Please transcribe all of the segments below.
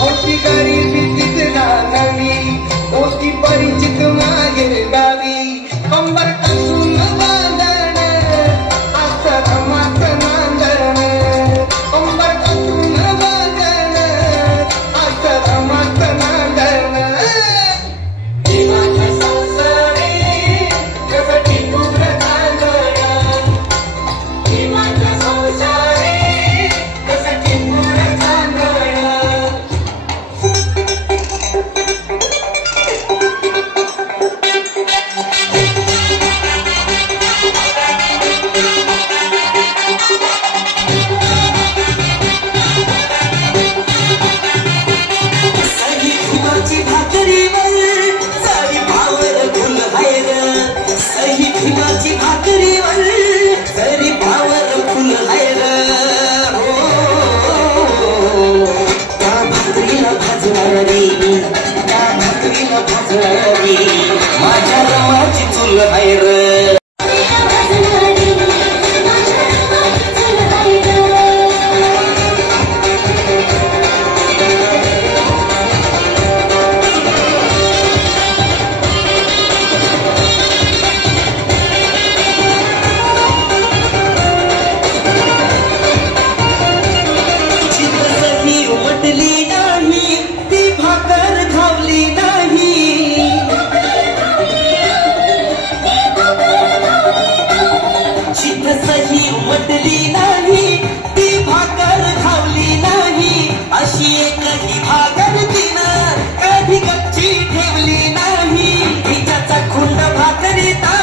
होती गरीबी कितना नवी, होती परिचित मागे गावी, कंबर कसून बांधण आश्रमात नांदण, कंबर कसून बांधण आश्रमात नांदण. देवाच्या संसारी कसं टिकून चालणं, देवाच्या संसारी कसं टिकून चालणं. माझ्या रमाची चूल आहे रे. चित्रही उमटली नाही, ती भाकर खावली नाही. चित्रही उमटली नाही, ती भाकर खावली नाही. अशी एकही भाकर तिनं कधी गच्ची ठेवली नाही. तिच्याचा खुंड भाकरीता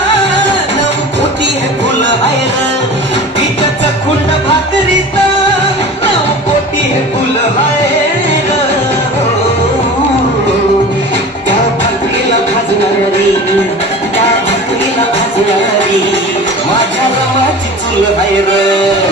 9 कोटी हे फुल आहे रे. तिच्याचा खुंड भाकरीता 9 कोटी हे फुल आहे रे. त्या भाकरीला भाजणारी, त्या भाकरीला भाजणारी माझ्या रमाची चूल आहे रे.